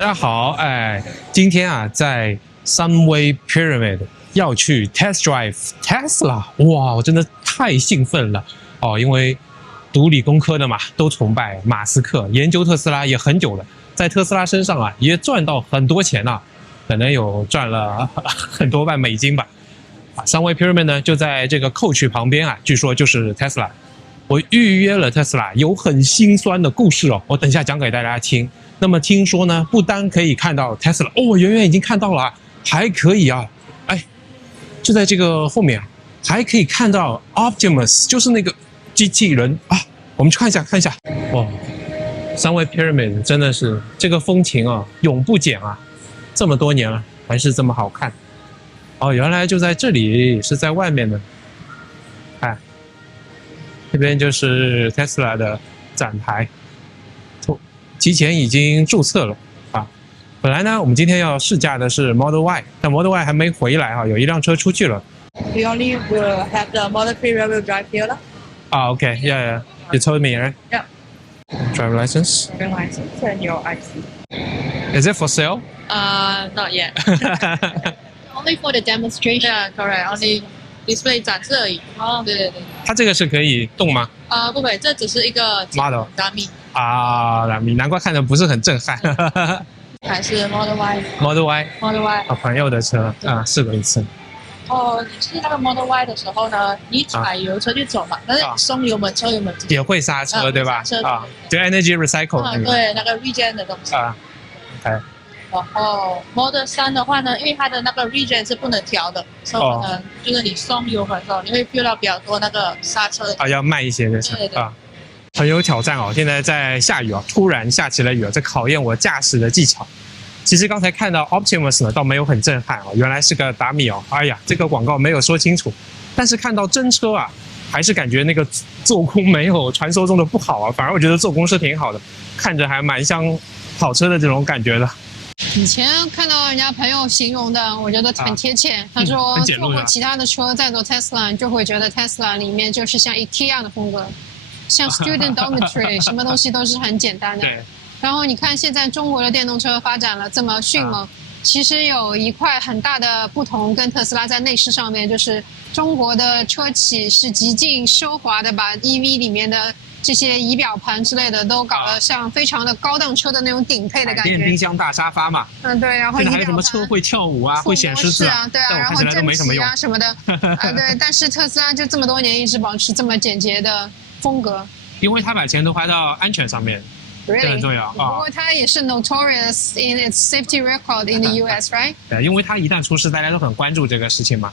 大家好，今天啊，在 Sunway Pyramid 要去 test drive Tesla， 哇，我真的太兴奋了哦！因为读理工科的嘛，都崇拜马斯克，研究特斯拉也很久了，在特斯拉身上啊，也赚到很多钱呐、可能有赚了很多万美金吧。Sunway Pyramid 呢，就在这个 Coach 旁边啊，据说就是 Tesla。我预约了特斯拉，有很心酸的故事哦，我等一下讲给大家听。那么听说呢，不单可以看到 Tesla， 哦，我远远已经看到了啊，还可以啊，就在这个后面啊，还可以看到 Optimus， 就是那个机器人啊，我们去看一下，哇，Sunway Pyramid 真的是这个风情啊，永不减啊，这么多年了，还是这么好看。哦，原来就在这里，是在外面的，这边就是 Tesla 的展台。提前已经注册了啊。本来呢，我们今天要试驾的是 Model Y， 但 Model Y 还没回来啊，有一辆车出去了。We only will have the Model 3 rear-wheel drive here 啦。Okay, yeah. You told me, right? Yeah. Driver license. Driving license and your IC. Is it for sale? Not yet. Only for the demonstration. Yeah, correct. Only display 展示而已。哦，对。它这个是可以动吗？不可以，这只是一个 Model dummy。你难怪看着不是很震撼。还是 Model Y。Model Y。Model Y。朋友的车啊，试过一次。哦，你是那个 Model Y 的时候呢，你踩油车就走嘛，但是松油门、车油门也会刹车，对吧？就 energy recycle。对，那个 regen 的东西。OK。然后 Model 3的话呢，因为它的那个 regen 是不能调的，所以呢，就是你松油门的时候，你会 feel 到比较多那个刹车的。要慢一些的车啊。很有挑战哦！现在在下雨啊，突然下起了雨啊，这考验我驾驶的技巧。其实刚才看到 Optimus 呢，倒没有很震撼哦，原来是个达米哦。哎呀，这个广告没有说清楚。但是看到真车啊，还是感觉那个做工没有传说中的不好啊，反而我觉得做工是挺好的，看着还蛮像跑车的这种感觉的。以前看到人家朋友形容的，我觉得很贴切。他说坐过其他的车，再坐 Tesla， 就会觉得 Tesla 里面就是像 IKEA 的风格。像 student dormitory 什么东西都是很简单的。然后你看现在中国的电动车发展了这么迅猛，其实有一块很大的不同跟特斯拉在内饰上面，就是中国的车企是极尽奢华的把 EV 里面的这些仪表盘之类的都搞得像非常的高档车的那种顶配的感觉。电冰箱大沙发嘛。对，然后现在还有什么车会跳舞啊，会显示字啊，对啊，然后真皮啊什么的对，但是特斯拉就这么多年一直保持这么简洁的风格，因为他把钱都花到安全上面，这很重要啊。不过他也是 notorious in its safety record in the US, right？ 对，因为他一旦出事，大家都很关注这个事情嘛。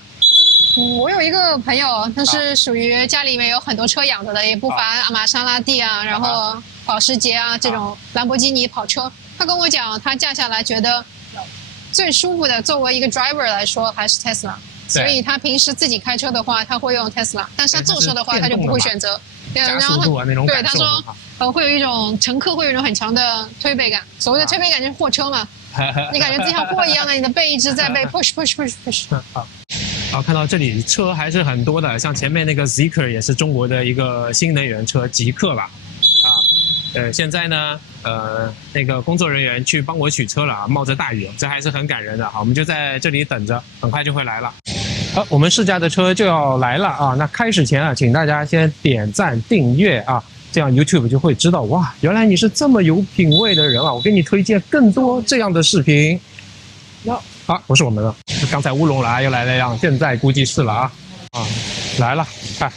我有一个朋友，他是属于家里面有很多车养着的，也不乏玛莎拉蒂啊，然后保时捷啊这种兰博基尼跑车。他跟我讲，他驾下来觉得最舒服的，作为一个 driver 来说还是 Tesla。所以他平时自己开车的话，他会用 Tesla， 但是他坐车的话，他就不会选择。对，然后对他说，会有一种乘客会有一种很强的推背感。所谓的推背感就是货车嘛，你感觉自己像货一样的，你的背一直在被 push。好，看到这里车还是很多的，像前面那个 Zeekr 也是中国的一个新能源车，极客吧，现在呢，那个工作人员去帮我取车了啊，冒着大雨，这还是很感人的。好，我们就在这里等着，很快就会来了。好，我们试驾的车就要来了啊！那开始前啊，请大家先点赞订阅啊，这样 YouTube 就会知道哇，原来你是这么有品味的人啊！我给你推荐更多这样的视频。好，不是我们了，刚才乌龙了啊，又来了一辆，现在估计是了啊，来了，看，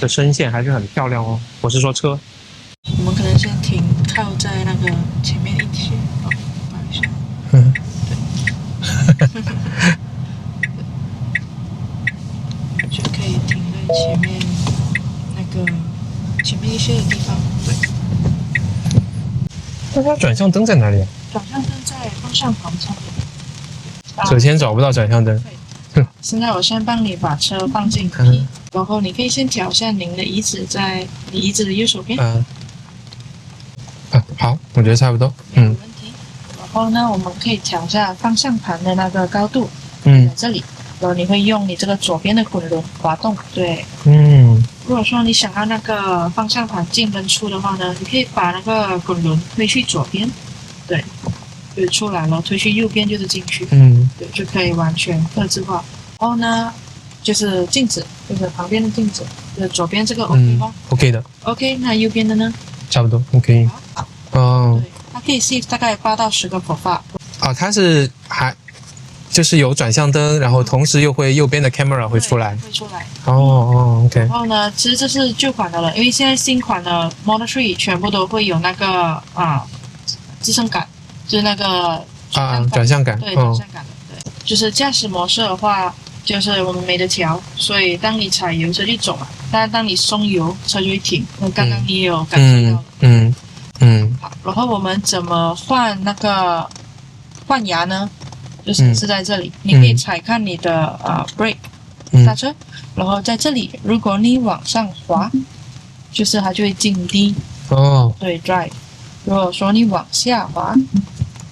这深线还是很漂亮哦。我是说车。我们可能先停靠在那个前面一些，不好意思。就可以停在前面前面一些的地方。对。那它转向灯在哪里啊？转向灯在方向盘上面。首先找不到转向灯。现在我先帮你把车放进 P，然后你可以先调一下您的椅子在你椅子的右手边。好，我觉得差不多。没问题。然后呢，我们可以调一下方向盘的那个高度。在这里。然后你会用你这个左边的滚轮滑动，对。如果说你想要那个方向盘进跟出的话呢，你可以把那个滚轮推去左边，对。就出来了，推去右边就是进去，对，就可以完全客制化。然后呢，就是镜子，就是旁边的镜子，就是左边这个 OK 吗？OK 的。OK， 那右边的呢？差不多 OK。哦。对，它可以 save 大概8到10个 profile。哦，它是就是有转向灯，然后同时又会右边的 camera 会出来。会出来。OK。然后呢，其实这是旧款的了，因为现在新款的 Model 3全部都会有那个支撑杆，就是那个转向杆。对，转向杆的。对，就是驾驶模式的话，就是我们没得调，所以当你踩油车就走嘛，但是当你松油车就会停。那刚刚你也有感受到。好，然后我们怎么换那个换牙呢？就是在这里，你可以踩看你的brake 刹车，然后在这里，如果你往上滑，就是它就会进 D。对 drive。如果说你往下滑，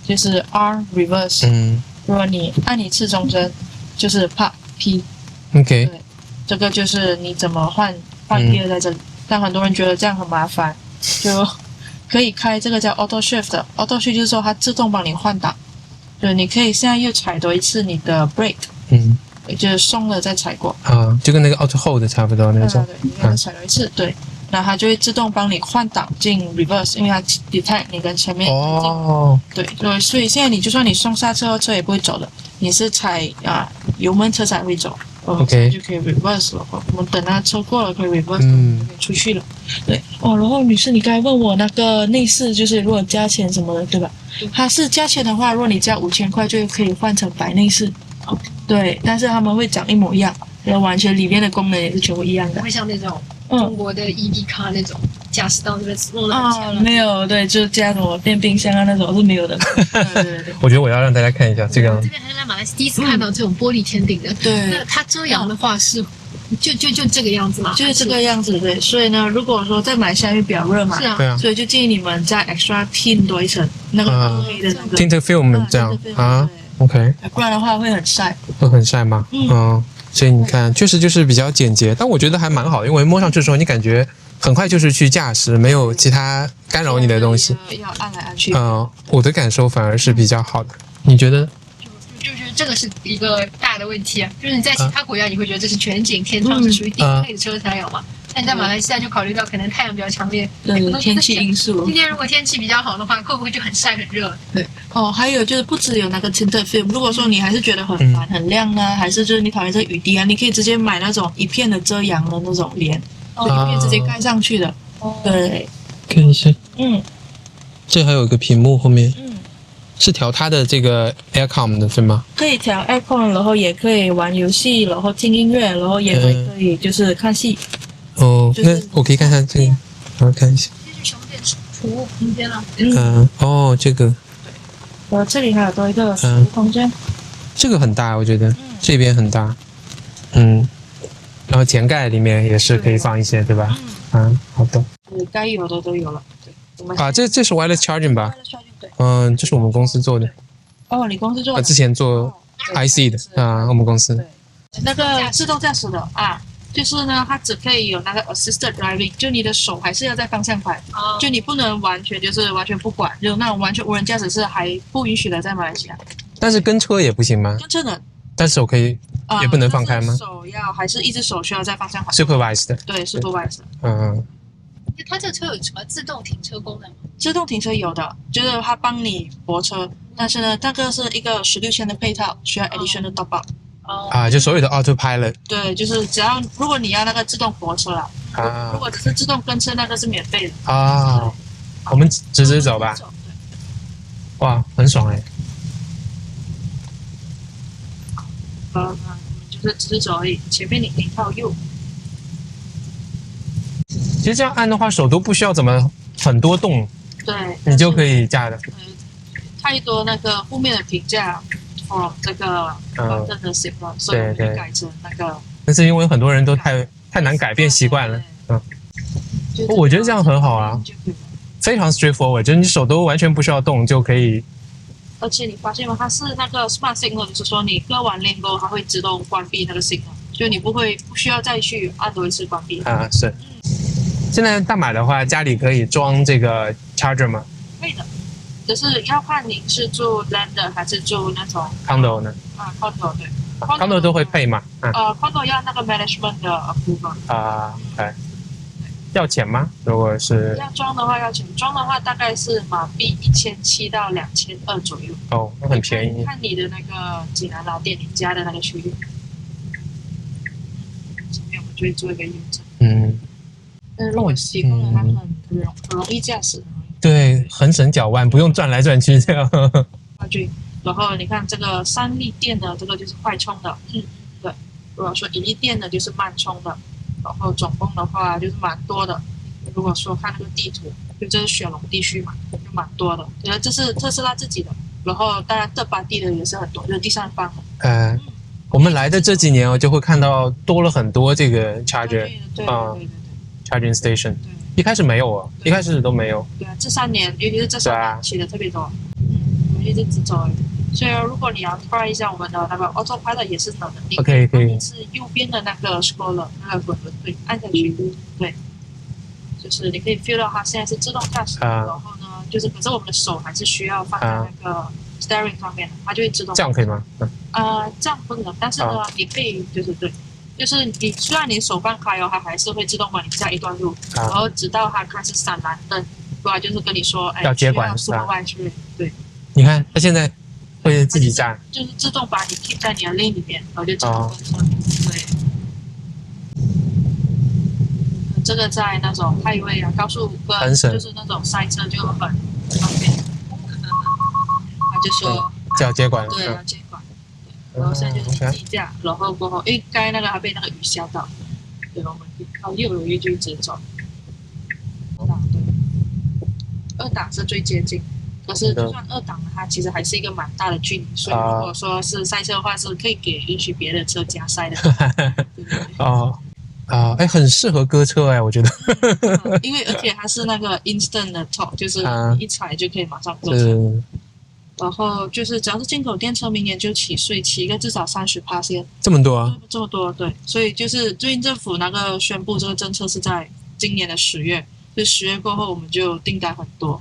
就是 R reverse。如果你按一次中针，就是 Park P。OK。对，这个就是你怎么换 gear 在这里。但很多人觉得这样很麻烦，就可以开这个叫 Auto Shift 的 Auto Shift， 就是说它自动帮你换挡。对，你可以现在又踩多一次你的 brake， 就是松了再踩过。就跟那个 Auto Hold 差不多那种。对，你再踩多一次，对，那它就会自动帮你换挡进 reverse， 因为它 detect 你跟前面对，所以现在你就算你松刹车，车也不会走的，你是踩油门车才会走。OK， 就可以 reverse 了。我们等那车过了可以 reverse， 就可以出去了。对，然后女士，你刚才问我那个内饰，就是如果加钱什么的，对吧？它是加钱的话，如果你加5000块，就可以换成白内饰。对，但是他们会长一模一样，然后完全里面的功能也是全部一样的。会像那种中国的 EV car 那种驾驶到这边弄了钱没有，对，就加什么电冰箱那种是没有的。对。我觉得我要让大家看一下这个。这边还是在马来西亚第一次看到这种玻璃天顶的。对。那它遮阳的话是就这个样子吗？就是这个样子，对。所以呢，如果说在马来西亚因为比较热嘛，是啊，对啊，所以就建议你们再 extra tint 多一层那个黑的那个 tint film 这样OK， 不然的话会很晒。会很晒吗？所以你看，确实就是比较简洁，但我觉得还蛮好，因为摸上去的时候，你感觉很快就是去驾驶，没有其他干扰你的东西。要按来按去。我的感受反而是比较好的，你觉得？就是这个是一个大的问题啊，就是你在其他国家你会觉得这是全景天窗，是属于顶配的车才有嘛。但你在马来西亚就考虑到可能太阳比较强烈，对天气因素。今天如果天气比较好的话，会不会就很晒很热？对还有就是不只有那个 tinted film， 如果说你还是觉得很烦很亮啊，还是就是你讨厌这雨滴啊，你可以直接买那种一片的遮阳的那种帘，就一片直接盖上去的。对，看一下。这还有一个屏幕后面。是调它的这个 Aircom 的是吗？可以调 Aircom， 然后也可以玩游戏，然后听音乐，然后也可以就是看戏。那我可以看一下这个，我看一下。这是什么电池储物空间了？这个。这里还有多一个储物空间。这个很大，我觉得这边很大。然后前盖里面也是可以放一些，对吧？好的。该有的都有了。这是 wireless charging 吧？这是我们公司做的。你公司做的？之前做 IC 的我们公司。那个自动驾驶的就是呢，它只可以有那个 assisted driving， 就你的手还是要在方向盘，就你不能完全不管，就那种完全无人驾驶是还不允许的，在马来西亚。但是跟车也不行吗？跟车能，但手可以也不能放开吗？手还是一只手需要在方向盘。supervised 的。对 supervised。它这个车有什么自动停车功能吗？自动停车有的，就是它帮你泊车，但是呢，那个是一个16000的配套，需要 additional top up。就所有的 autopilot。对，就是如果你要那个自动泊车了，如果只是自动跟车，那个是免费的。我们直走吧。哇，很爽哎。就是直走而已，前面你可以靠右。其实这样按的话，手都不需要怎么很多动，对，你就可以驾的。太多那个负面的评价这个真的习惯，所以我就改成那个。但是因为很多人都太难改变习惯了，我觉得这样很好啊，非常 straightforward， 就是你手都完全不需要动就可以。而且你发现吗？它是那个 smart signal， 就是说你割完链后，它会自动关闭那个 signal， 就你不需要再去按多一次关闭。是。现在大马的话，家里可以装这个 charger 吗？可以的。只是要看您是住 landed 还是住那种 condo 呢？condo 对。condo 都会配吗？condo 要那个 management 的 approval 对，要钱吗？如果是要装的话要钱，装的话大概是马币1700到2200左右。哦，那很便宜。看你的那个济南老店，你家的那个区域。这边我们就会做一个验证。如果习惯了，它很容易驾驶。对，很省脚腕，不用转来转去这样。然后你看这个3力电的，这个就是快充的，对。如果说1力电的，就是慢充的。然后总共的话就是蛮多的。如果说看那个地图，就这是雪隆地区嘛，就蛮多的。这是特斯拉自己的，然后当然third party的也是很多，就是第三方的。我们来的这几年就会看到多了很多这个 charger， 对charging station。一开始没有一开始都没有。对啊，这3年，尤其是这3年起的特别多。我们一直走。所以如果你要 try 一下我们的那个 autopilot 也是能的，你可以是右边的那个 scroller 那个滚轮，对，按下去，对，就是你可以 feel 到它现在是自动驾驶，然后呢，就是可是我们的手还是需要放在那个 steering 上面的，它就会自动。这样可以吗？这样不能，但是呢，你可以就是你虽然你手放开它还是会自动帮你下一段路，然后直到它开始闪蓝灯，不然就是跟你说，要接管是吧？对，你看它现在会自己站，就是自动把你 keep 在你的 lane 里面，然后就自动跟上。对，这个在那种highway高速跟就是那种塞车就很方便。他就说叫接管，对，要接管。然后现在就是计价，然后过后，因为该那个还被那个雨吓到，对，我们靠右有一就一直走。2档是最接近。可是，就算2档的它其实还是一个蛮大的距离，所以如果说是塞车的话，是可以允许别的车加塞的。很适合搁车我觉得。因为而且它是那个 instant 的 top， 就是一踩就可以马上搁车。然后就是只要是进口电车，明年就起税，起一个至少30%。这么多啊？这么多，对。所以就是最近政府那个宣布这个政策是在今年的10月，就10月过后我们就订单很多。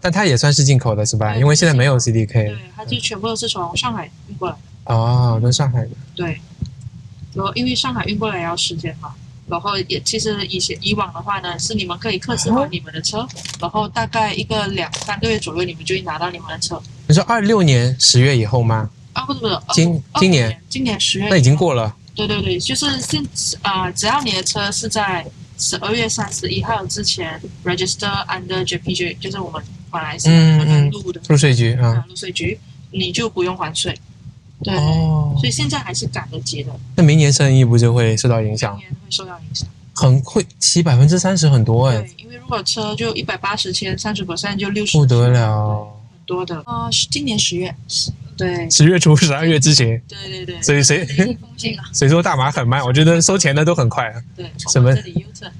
但它也算是进口的是吧？因为现在没有 CDK。对，它就全部都是从上海运过来。都是上海的。对。然后因为上海运过来也要时间嘛，然后也其实以往的话呢，是你们可以客制化你们的车，然后大概一个2-3个月左右，你们就会拿到你们的车。你说26年10月以后吗？不是，今年10月。那已经过了。对，就是只要你的车是在12月31号之前 register under JPJ， 就是我们马来西亚入税局入税局，你就不用还税。对，所以现在还是赶得及的。那明年生意不就会受到影响？明年会受到影响，会起30%，很多对，因为如果车就180千，30% 就60，不得了，很多的。今年10月，对，10月初12月之前。对。所以谁说大马很慢？我觉得收钱的都很快啊。对，什么？这里 U-turn。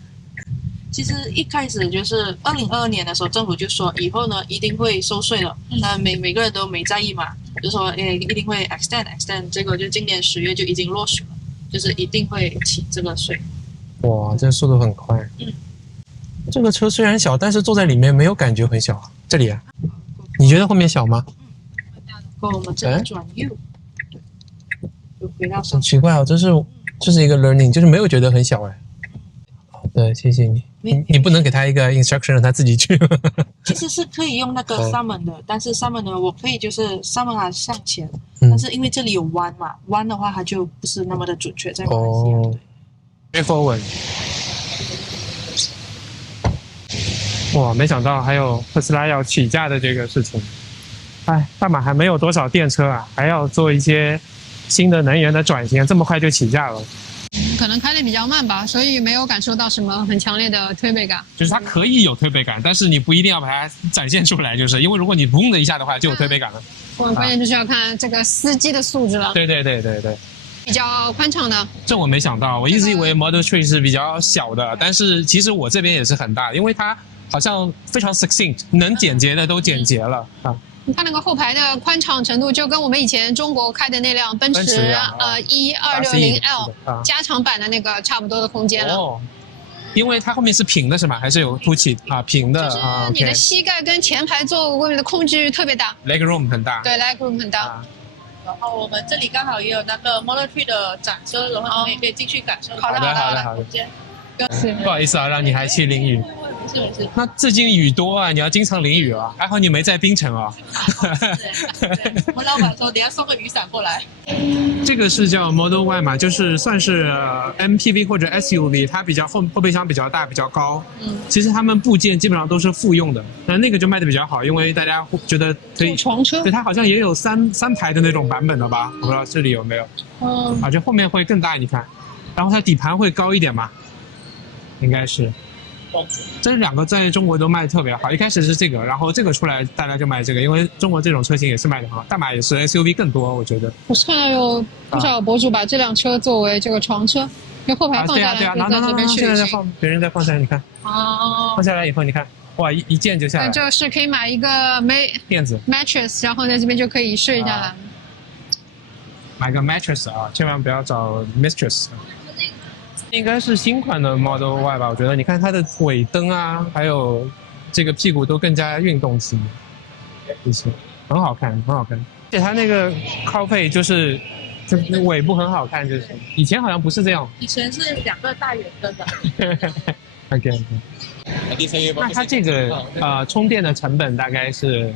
其实一开始就是2022年的时候，政府就说以后呢一定会收税了，那每个人都没在意嘛，就说一定会 extend， 结果就今年10月就已经落实了，就是一定会起这个税。哇，这速度很快。这个车虽然小，但是坐在里面没有感觉很小。这里你觉得后面小吗？我们这里转右，就回到上。奇怪这是一个 learning， 就是没有觉得很小好的，谢谢你。你不能给他一个 instruction 让他自己去。其实是可以用那个 summon 的，但是 summon 呢，我可以就是 summon 它向前，但是因为这里有弯嘛，弯的话它就不是那么的准确，在马来西亚。对。forward。哇，没想到还有特斯拉要起价的这个事情。大马还没有多少电车还要做一些新的能源的转型，这么快就起价了。可能开得比较慢吧，所以没有感受到什么很强烈的推背感。就是它可以有推背感，但是你不一定要把它展现出来，就是因为如果你嘣的一下的话，就有推背感了。关键就是要看这个司机的素质了。对。比较宽敞的。这我没想到，我一直以为 Model 3是比较小的，但是其实我这边也是很大，因为它好像非常 succinct， 能简洁的都简洁了你看那个后排的宽敞程度，就跟我们以前中国开的那辆奔驰E260L 加长版的那个差不多的空间了。因为它后面是平的是吗？还是有凸起啊？平的啊。你的膝盖跟前排座位的控制特别大 ，leg room 很大。对 ，leg room 很大。然后我们这里刚好也有那个 Model 3的展车，然后你们也可以进去感受。好的。不好意思啊，让你还去淋雨。没事。那最近雨多啊，你要经常淋雨啊。还好你没在槟城啊。对，我老板说等下送个雨伞过来。这个是叫 Model Y 嘛，就是算是MPV 或者 SUV， 它比较后备箱比较大，比较高。其实他们部件基本上都是复用的，那个就卖的比较好，因为大家觉得可以。床车。对，它好像也有三排的那种版本的吧？我不知道这里有没有。啊，就后面会更大，你看，然后它底盘会高一点嘛，应该是。这两个在中国都卖的特别好，一开始是这个，然后这个出来大家就买这个，因为中国这种车型也是卖的很好，大码也是 SUV 更多，我觉得。我是看到有不少博主把这辆车作为这个床车，因为后排放下来，然后现在在放，别人在放下来，你看。放下来以后，你看，哇，一键就下来。就是可以买一个垫子 mattress， 然后在这边就可以睡下来。买个 mattress 啊，千万不要找 mistress。应该是新款的 Model Y 吧，我觉得你看它的尾灯啊，还有这个屁股都更加运动型，就是很好看，很好看。而且它那个靠背就是尾部很好看，就是以前好像不是这样。以前是2个大圆灯的。OK。那它这个充电的成本大概是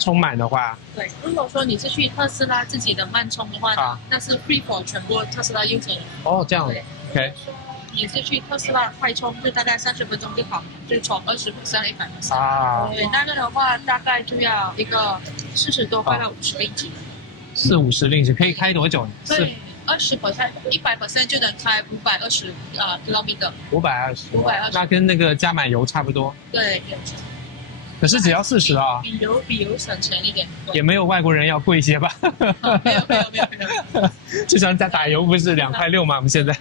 充满的话，对，如果说你是去特斯拉自己的慢充的话呢，那是 free for 全部特斯拉 user。哦，这样子。OK。你是去特斯拉快充，就大概30分钟就好，就从20%到100%。啊。对，那个的话大概就要一个40多块到50令吉。40-50令吉可以开多久呢？对，100% 就能开520km。520。那跟那个加满油差不多。对。可是只要40啊，比油省钱一点，也没有外国人要贵一些吧？没有，就像在打油不是2.6块吗？我们现在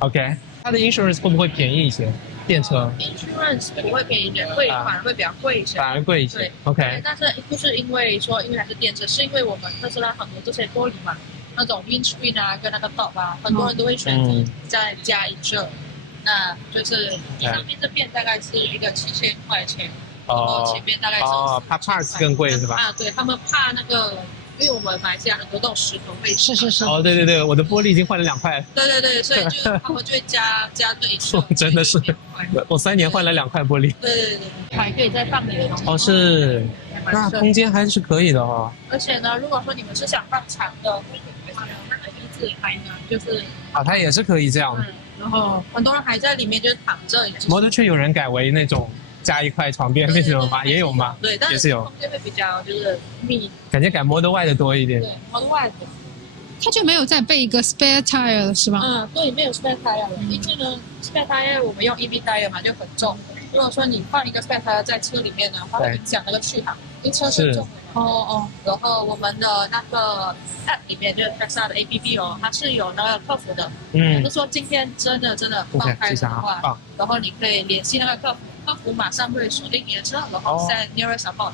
，OK， 它的 insurance 会不会便宜一些？电车 insurance 不会便宜一点，反而会比较贵一些。反而贵一些。对 ，OK。但是不是因为它是电车，是因为我们特斯拉很多这些玻璃嘛，那种 windscreen 啊跟那个 top 啊，很多人都会选择再加一个，那就是上面这边大概是一个7000块钱。然后前面大概是怕 parts 更贵是吧？啊，对，他们怕那个，因为我们马来西亚很多这种石头会是。哦，对，我的玻璃已经换了2块。对，所以就他们就会加这一次。真的是，我3年换了2块玻璃。对，还可以再放你的东西。哦，是，那空间还是可以的哦。而且呢，如果说你们是想放长的，那个一字排呢，就是它也是可以这样。然后很多人还在里面就是躺着。Model 3有人改为那种。加一块床垫那种吗？也有吗？对，但是空间会比较就是密。感觉改 Model Y 的多一点。对 ，Model Y 的。它就没有再备一个 spare tire 了，是吧？对，没有 spare tire 了。因为呢 ，spare tire 我们用 EV tire 嘛，就很重。如果说你放一个 spare tire 在车里面呢，它会影响那个续航，因为车是重的。哦。然后我们的那个 app 里面就是 Tesla 的 APP 哦，它是有那个客服的。就是说今天真的爆开的话，然后你可以联系那个客服马上会锁定你的车，然后 send nearest support。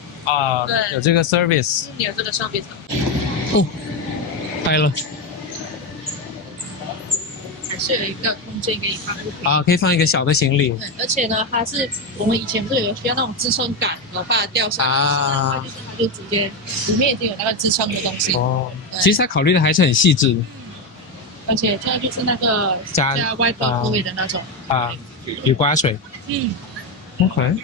对，有这个 service。你有这个 service。开了。还是有一个空间给你放物品。可以放一个小的行李。对，而且呢，它是我们以前不是有需要那种支撑杆，然后把它吊上来，它就直接里面已经有那个支撑的东西。其实它考虑的还是很细致的。而且这个就是那个加外包后面的那种雨刮水。OK。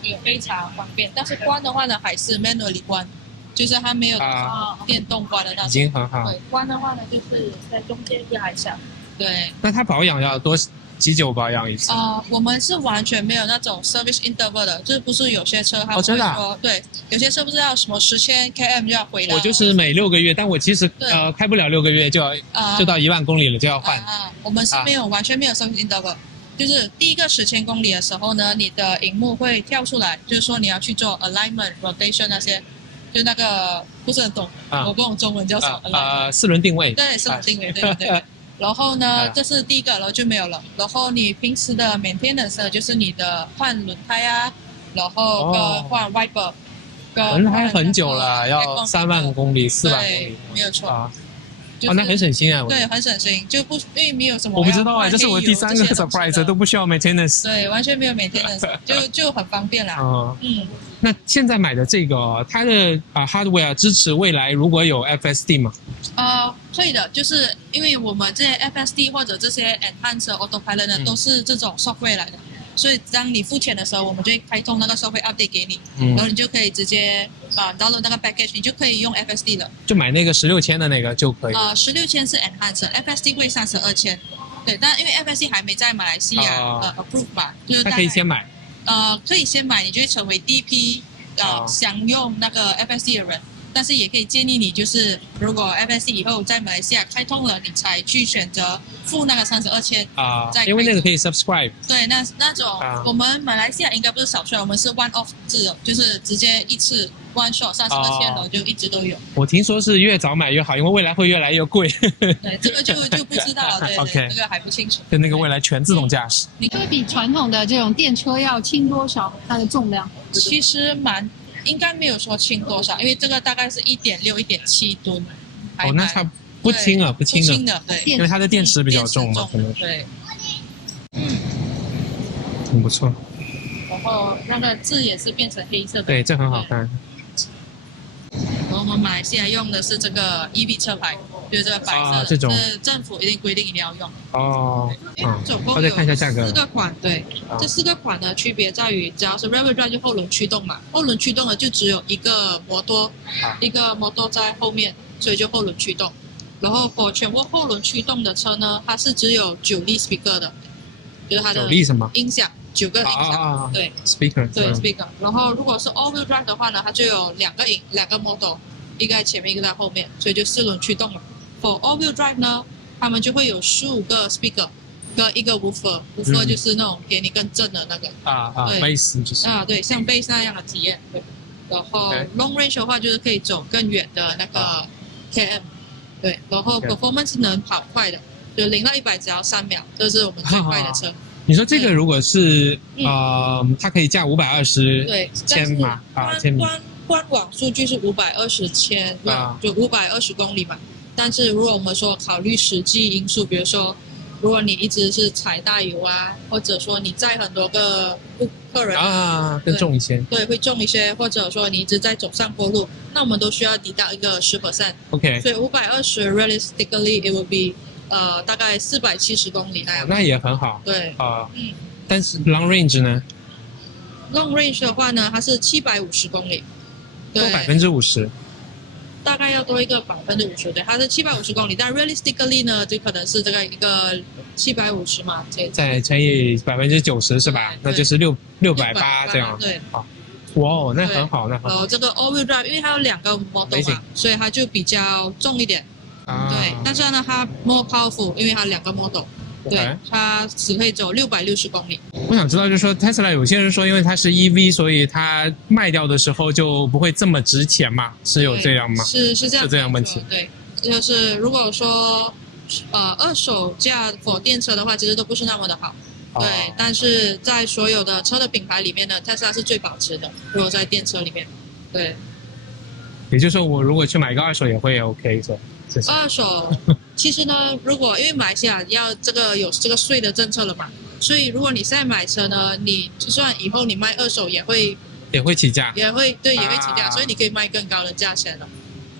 也非常方便，但是关的话呢，还是 manually 关，就是它没有电动关的那种。已经很好。对，关的话呢，就是在中间压一下。对。那它保养要几久保养一次？我们是完全没有那种 service interval 的，就是不是有些车它会说，对，有些车不是要什么10,000 km 就要回来。我就是每6个月，但我其实开不了6个月就到1万公里了就要换。我们是没有完全没有 service interval。就是第一个10,000公里的时候呢，你的荧幕会跳出来，就是说你要去做 alignment、rotation 那些，就那个不是很懂，我不懂中文叫什么。4轮定位。对，4轮定位，对。然后呢，这是第一个，然后就没有了。然后你平时的 maintenance 就是你的换轮胎啊，然后换 wiper。轮胎很久了，要3万公里、4万公里。没有错。就是那很省心啊。对，很省心，就不因为没有什么。我不知道啊，这是我第3个 surprise， 都不需要 maintenance。对，完全没有 maintenance， 就很方便啦。那现在买的这个，它的hardware 支持未来如果有 FSD 吗？会的，就是因为我们这些 FSD 或者这些 enhanced autopilot 呢，都是这种 software 来的，所以当你付钱的时候，我们就会开通那个 software update 给你，然后你就可以直接download 那个 package， 你就可以用 FSD 了。就买那个16,000的那个就可以。16,000是 enhanced，FSD 会32,000。对，但因为 FSD 还没在马来西亚approve 吧，就是它可以先买。可以先买，你就会成为第一批享用那个 FSD 的人。但是也可以建议你，就是如果 FSD 以后在马来西亚开通了，你才去选择付那个32,000因为那个可以 subscribe。对，那种我们马来西亚应该不是少数，我们是 one off 制，就是直接一次 one shot 32,000，然后就一直都有。我听说是越早买越好，因为未来会越来越贵。对，这个就不知道了，对，OK， 这个还不清楚。跟那个未来全自动驾驶，你会比传统的这种电车要轻多少？它的重量？其实应该没有说轻多少，因为这个大概是1.6、1.7吨。那它不轻了，不轻的，对，因为它的电池比较重嘛，可能对。很不错。然后那个字也是变成黑色的，对，这很好看。然后我们马来西亚用的是这个 EV 车牌，就是这个白色的，这种是政府一定规定一定要用。总共再看一下价格。4个款，对，这4个款的区别在于，只要是 rear drive 就后轮驱动嘛，后轮驱动的就只有一个摩托，一个摩托在后面，所以就后轮驱动。然后for全部后轮驱动的车呢，它是只有9粒 speaker 的，就是它的9粒什么音响，9个音响，对 speaker， 对 speaker。然后如果是 all-wheel drive 的话呢，它就有2个 model， 一个在前面，一个在后面，所以就4轮驱动了。For all-wheel drive 呢，他们就会有15个 speaker 跟一个 woofer，woofer 就是那种给你更正的那个对 bass 就是对，像 bass 那样的体验。对，然后 long range 的话就是可以走更远的那个 km， 对，然后 performance 能跑快的，就0到100只要3秒，这是我们最快的车。你说这个如果是它可以驾520对千码官网数据是520千，就520公里嘛。但是如果我们说考虑实际因素，比如说如果你一直是踩大油啊，或者说你载很多个客人更重一些，对，会重一些，或者说你一直在走上坡路，那我们都需要抵到一个10%。所以520 realistically it will be 大概470公里那样。那也很好。对但是 long range 呢 ？long range 的话呢，它是750公里，多50%。大概要多一个50%，对，它是750公里，但 realistically 呢，就可能是这个一个750嘛，再乘以90%是吧？那就是680这样。对，哇，那很好，那很好。然后这个 all-wheel drive 因为它有2个 model 嘛，所以它就比较重一点。对，但是呢，它 more powerful， 因为它2个 model。对，它只可以走660公里。我想知道，就是说 Tesla 有些人说，因为它是 EV， 所以它卖掉的时候就不会这么值钱嘛？是有这样吗？是这样，是这样问题。对，就是如果说二手价 for 电车的话，其实都不是那么的好。对，但是在所有的车的品牌里面呢 ，Tesla 是最保值的。如果在电车里面，对。也就是说，我如果去买个二手也会 OK 是吧？二手其实呢，如果因为马来西亚有这个税的政策了嘛，所以如果你现在买车呢，你就算以后你卖二手也会起价，也会起价，所以你可以卖更高的价钱了。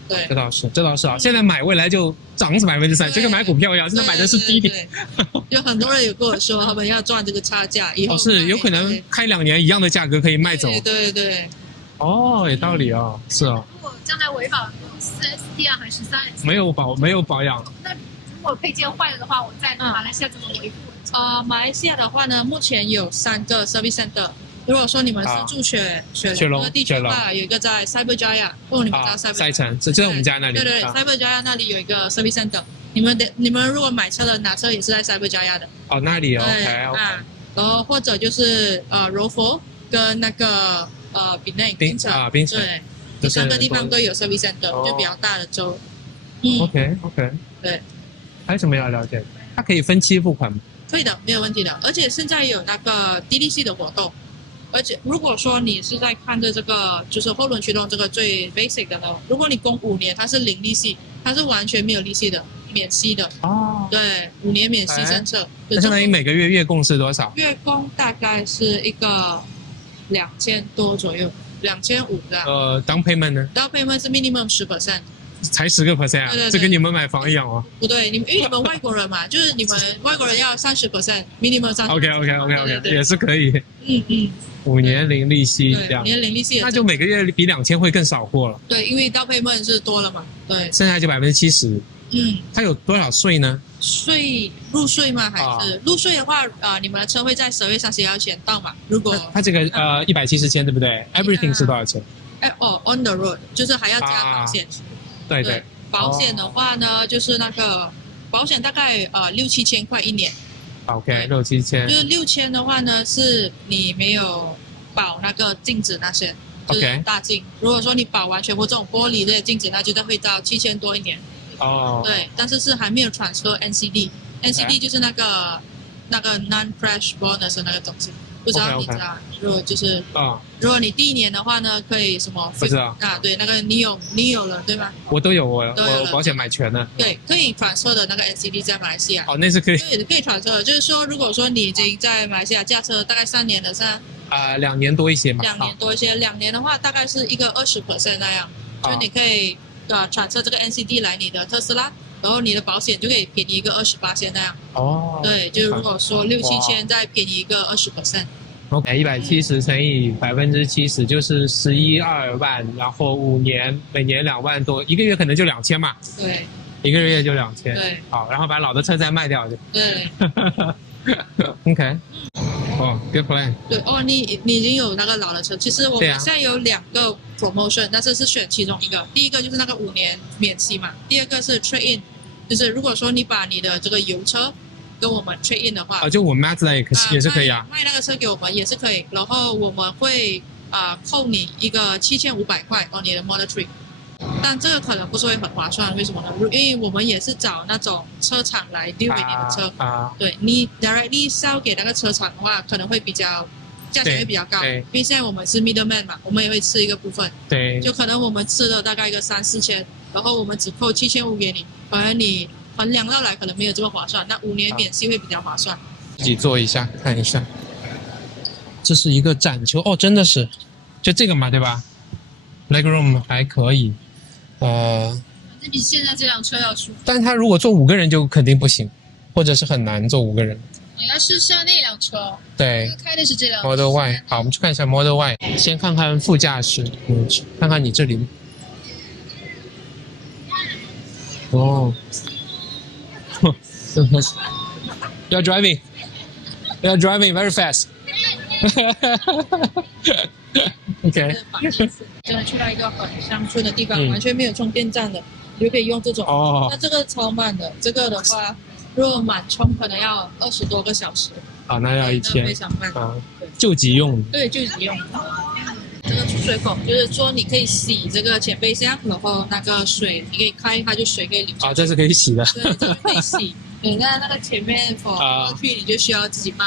对，这倒是啊。现在买未来就涨3%，就跟买股票一样，现在买的是低点。有很多人有跟我说，他们要赚这个差价，以后是有可能开2年一样的价格可以卖走。对。有道理啊，是啊。如果将来维保4S 店还是3S？没有保养。那如果配件坏了的话，我在马来西亚怎么维护？马来西亚的话呢，目前有3个 service center。如果说你们是住雪龙的地区的话，有一个在 Cyberjaya， 你们知道 Cyberjaya？ 赛城，这在我们家那里。对，Cyberjaya 那里有一个 service center。你们如果买车的拿车也是在 Cyberjaya 的。那里 OK。然后或者就是柔佛跟那个槟城，对，这3个地方都有 service center，就比较大的州。OK。对。还有什么要了解？它可以分期付款吗？可以的，没有问题的。而且现在有那个 DDC 的活动，而且如果说你是在看着这个就是后轮驱动这个最 basic 的呢，如果你供5年，它是零利息，它是完全没有利息的，免息的。哦，对，5年免息政策。那相当于每个月月供是多少？月供大概是一个2000多左右，2500的。down payment 呢？ down payment 是 minimum 10%。才10%啊，对，这跟你们买房一样哦。不对，因为你们外国人嘛，就是你们外国人要30%，minimum 30%。OK， 也是可以。5年零利息这样。5年零利息，那就每个月比2000会更少过了。对，因为down payment是多了嘛。对。剩下就70%。它有多少税呢？入税吗？还是入税的话，你们的车会在12月30号前到嘛？如果它这个170千对不对 ？Everything 是多少钱？on the road 就是还要加保险。对，保险的话呢，就是那个保险大概6-7千块一年。OK， 6-7千。就是6000的话呢，是你没有保那个镜子那些，就是大镜。如果说你保完全部这种玻璃的镜子，那就会到7000多一年。对，但是还没有transfer NCD。NCD 就是那个 non-crash bonus 的那个东西。不知道你知道？如果就是如果你第1年的话呢，可以什么？不知道对，那个你有了对吗？我都有，我保险买全了。对，可以transfer的那个 NCD 在马来西亚。那是可以。对，可以transfer的，就是说，如果说你已经在马来西亚驾车大概3年了，是吧？2年多一些嘛。2年多一些，2年的话大概是一个20% 那样，就你可以transfer这个 NCD 来你的特斯拉。然后你的保险就可以便宜一个28%那样。对，就是如果说6-7千再便宜一个20%。170乘以70%就是11-2万，然后5年每年2万多，一个月可能就2000嘛。对，一个月就2000。对，好，然后把老的车再卖掉就。对。OK。good plan。对你已经有那个老的车，其实我们现在有2个 promotion， 但是选其中一个。第一个就是那个5年免息嘛，第二个是 trade in， 就是如果说你把你的这个油车跟我们 trade in 的话，就我们 Mazda 也是可以啊，卖那个车给我们也是可以，然后我们会扣你一个7500块你的 Model 3。但这个可能不是会很划算，为什么呢？因为我们也是找那种车厂来 deal 给你的车，对你 directly sell 给那个车厂的话，可能会比较价钱会比较高，因为现在我们是 middleman 嘛，我们也会吃一个部分，对，就可能我们吃了大概一个3-4千，然后我们只扣7500给你，反而你衡量到来可能没有这么划算，那5年免息会比较划算。自己做一下看一下，这是一个展球真的是，就这个嘛对吧 ？Legroom 还可以。那比现在这辆车要舒服。但是他如果坐5个人就肯定不行，或者是很难坐5个人。你要试试那辆车。对，开的是这辆 Model Y。好，我们去看一下 Model Y。先看看副驾驶，看看你这里。You're driving very fast. OK。真的去到一个很乡村的地方，完全没有充电站的，你就可以用这种。那这个超慢的，这个的话，如果满充可能要20多个小时。那要1000。非常慢。救急用。对，救急用。这个出水口就是说你可以洗这个前备箱，然后那个水你可以开，它就水可以流下去。这是可以洗的。对，这个可以洗。那个前面你就需要自己抹。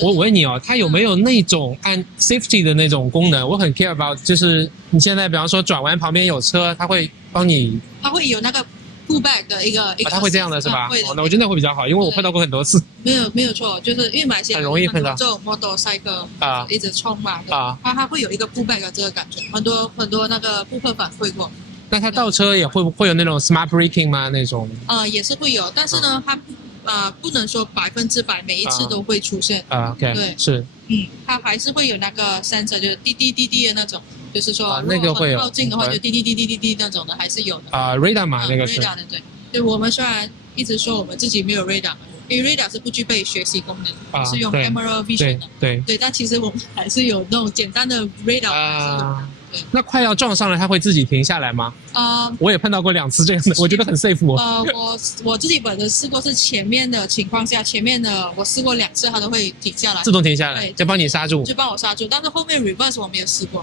我问你它有没有那种按 safety 的那种功能？我很 care about， 就是你现在比方说转弯旁边有车，它会帮你，它会有那个 pullback 的一个，它会这样的是吧？会的。那我觉得会比较好，因为我碰到过很多次。没有错，就是因为马来西亚很容易碰到这种 motorcycle 一直冲嘛，它会有一个 pullback 的这个感觉，很多那个顾客反馈过。那它倒车也会有那种 smart braking 吗？那种？也是会有，但是呢，它不能说100%每一次都会出现。OK， 对，是。它还是会有那个 sensor， 就是滴滴滴滴的那种，就是说那个会有。靠近的话就滴滴滴滴滴滴那种的还是有的。radar 嘛，那个是。radar 的对。对，我们虽然一直说我们自己没有 radar， 因为 radar 是不具备学习功能，是用 camera vision 的。对，但其实我们还是有那种简单的 radar。那快要撞上了，它会自己停下来吗？我也碰到过2次这样的，我觉得很 safe。我自己本身试过是前面的情况下，前面的我试过2次，它都会停下来，自动停下来，就帮你刹住，就帮我刹住。但是后面 reverse 我没有试过。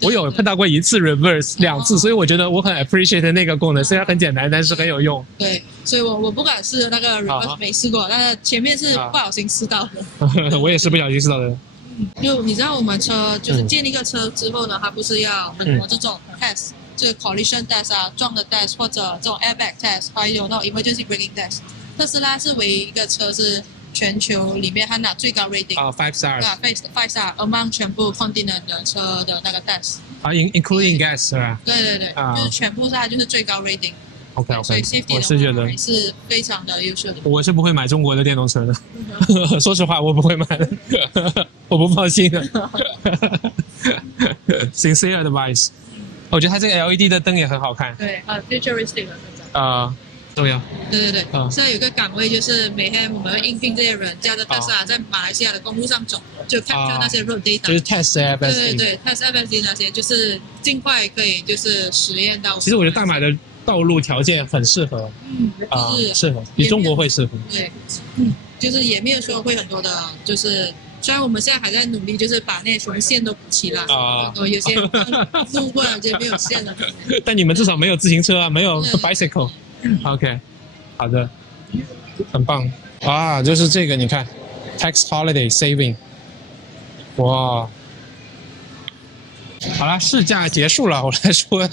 我有碰到过1次 reverse， 2次，所以我觉得我很 appreciate 那个功能，虽然很简单，但是很有用。对，所以我不敢试那个 reverse，没试过，但是前面是不小心试到的。我也是不小心试到的。就你知道我们车就是建立一个车之后呢，它不是要很多这种 test，就是 collision test 啊、撞的 test 或者这种 airbag test， 还有那种 emergency braking test。特斯拉是唯一一个车是全球里面它拿最高 rating 5 stars 啊，5 star among 全部 continent 的车的那个 test 啊，including gas 是吧？对，就是全部它就是最高 rating。OK， 所以 safety 我是觉得还是非常的优秀的。我是不会买中国的电动车的，说实话，我不会买的，我不放心的。Sincere advice， 我觉得它这个 LED 的灯也很好看。对，futuristic 的那种。重要。对，现在有个岗位就是每天我们会应聘这些人，驾着特斯拉在马来西亚的公路上走，就 capture 那些 road data，就是 test FSD。对 test FSD 那些，就是尽快可以就是实验到。其实我觉得大马的道路条件很适合，就是适合，比中国会适合。对，就是也没有说会很多的，就是虽然我们现在还在努力，就是把那些线都补齐了，有些路过了就没有线了。但你们至少没有自行车啊，没有 bicycle。OK， 好的，很棒啊！就是这个，你看 ，tax holiday saving， 哇！好了，试驾结束了，我来说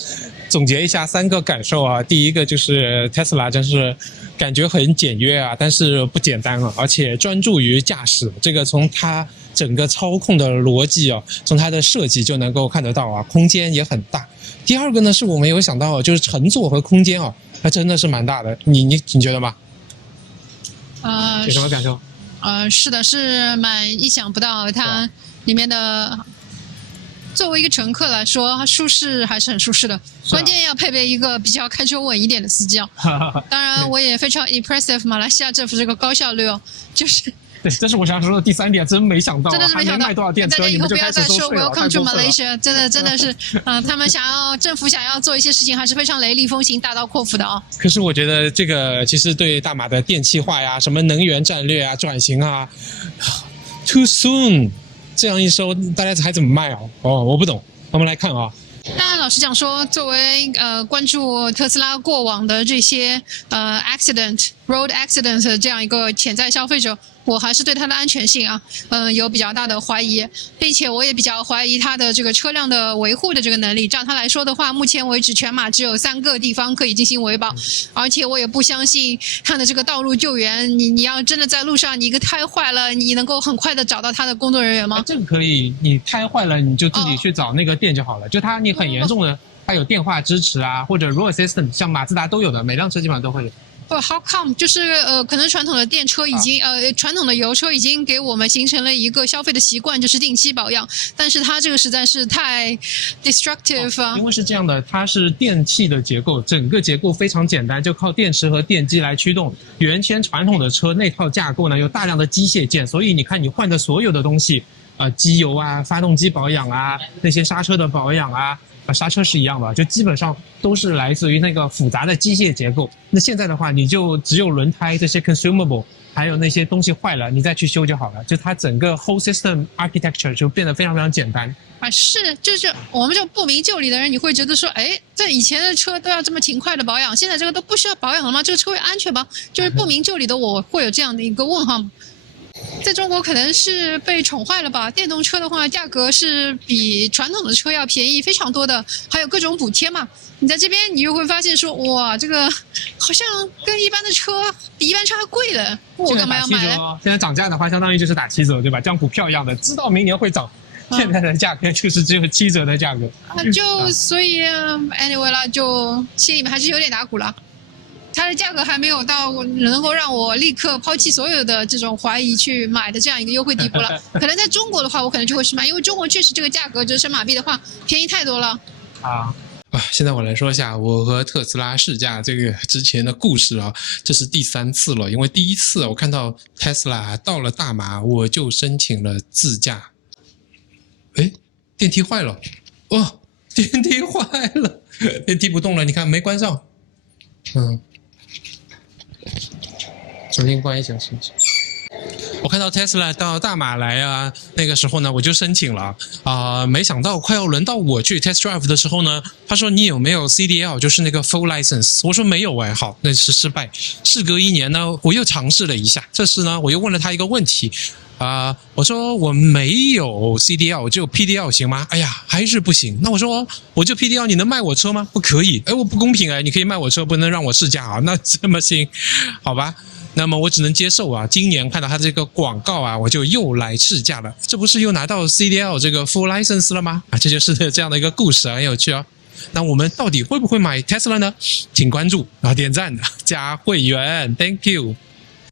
总结一下3个感受啊。第一个就是 Tesla 真是感觉很简约啊，但是不简单啊，而且专注于驾驶。这个从它整个操控的逻辑啊，从它的设计就能够看得到啊，空间也很大。第二个呢，是我没有想到，就是乘坐和空间啊，它真的是蛮大的。你觉得吗？有什么感受？是的，是蛮意想不到，它里面的。作为一个乘客来说，它舒适还是很舒适的，关键要配备一个比较开车稳一点的司机哦。当然，我也非常 impressive 马来西亚政府这个高效率哦，就是。对，这是我想说的第3点，真没想到，真的是没想到。卖多少电车，大家以后不要再说 Welcome to 了 Malaysia， 真的是，他们政府想要做一些事情，还是非常雷厉风行、大刀阔斧的啊。可是我觉得这个其实对大马的电气化呀、什么能源战略啊、转型啊 ，too soon。这样一说，大家还怎么卖啊？我不懂。我们来看啊。当然，老实讲说，作为关注特斯拉过往的这些road accident 这样一个潜在消费者，我还是对它的安全性有比较大的怀疑，并且我也比较怀疑它的这个车辆的维护的这个能力。照它来说的话，目前为止全马只有3个地方可以进行维保，而且我也不相信它的这个道路救援，你要真的在路上你一个胎坏了，你能够很快的找到它的工作人员吗？这个可以，你胎坏了你就自己去找那个店就好了，就你很严重的，它有电话支持啊，或者 road assistant， 像马自达都有的，每辆车基本上都会有。How come？ 就是可能传统的电车已经传统的油车已经给我们形成了一个消费的习惯，就是定期保养。但是它这个实在是太 destructive 啊！因为是这样的，它是电器的结构，整个结构非常简单，就靠电池和电机来驱动。原先传统的车那套架构呢，有大量的机械件，所以你看你换的所有的东西，机油啊、发动机保养啊、那些刹车的保养啊。刹车是一样的，就基本上都是来自于那个复杂的机械结构。那现在的话，你就只有轮胎这些 consumable， 还有那些东西坏了，你再去修就好了。就它整个 whole system architecture 就变得非常非常简单。就是我们这种不明就里的人，你会觉得说，这以前的车都要这么勤快的保养，现在这个都不需要保养了吗？这个车会安全吗？就是不明就里的我会有这样的一个问号。在中国可能是被宠坏了吧？电动车的话，价格是比传统的车要便宜非常多的，还有各种补贴嘛。你在这边，你就会发现说，哇，这个好像跟一般的车比一般车还贵了，我干嘛要买呢？现在涨价的话，相当于就是打7折，对吧？像股票一样的，知道明年会涨，现在的价格就是只有7折的价格。所以 anyway 啦，就心里面还是有点打鼓了。它的价格还没有到能够让我立刻抛弃所有的这种怀疑去买的这样一个优惠地步了。可能在中国的话，我可能就会去买，因为中国确实这个价格折成马币的话便宜太多了。现在我来说一下我和特斯拉试驾这个之前的故事啊，这是第3次了。因为第1次我看到 Tesla 到了大马，我就申请了自驾。电梯坏了，电梯坏了，电梯不动了，你看没关上。重新关一下是不是？我看到 Tesla 到大马来啊，那个时候呢我就申请了没想到快要轮到我去 test drive 的时候呢，他说你有没有 CDL， 就是那个 full license， 我说没有好，那是失败。事隔1年呢，我又尝试了一下，这次呢我又问了他一个问题，我说我没有 CDL， 我只有 PDL 行吗？哎呀，还是不行。那我说我就 PDL， 你能卖我车吗？不可以。哎，我不公平哎，你可以卖我车，不能让我试驾啊？那怎么行？好吧。那么我只能接受啊。今年看到他这个广告啊，我就又来试驾了。这不是又拿到 CDL 这个 full license 了吗？这就是这样的一个故事，很有趣啊。那我们到底会不会买 Tesla 呢？请关注，然后点赞，加会员 ，Thank you。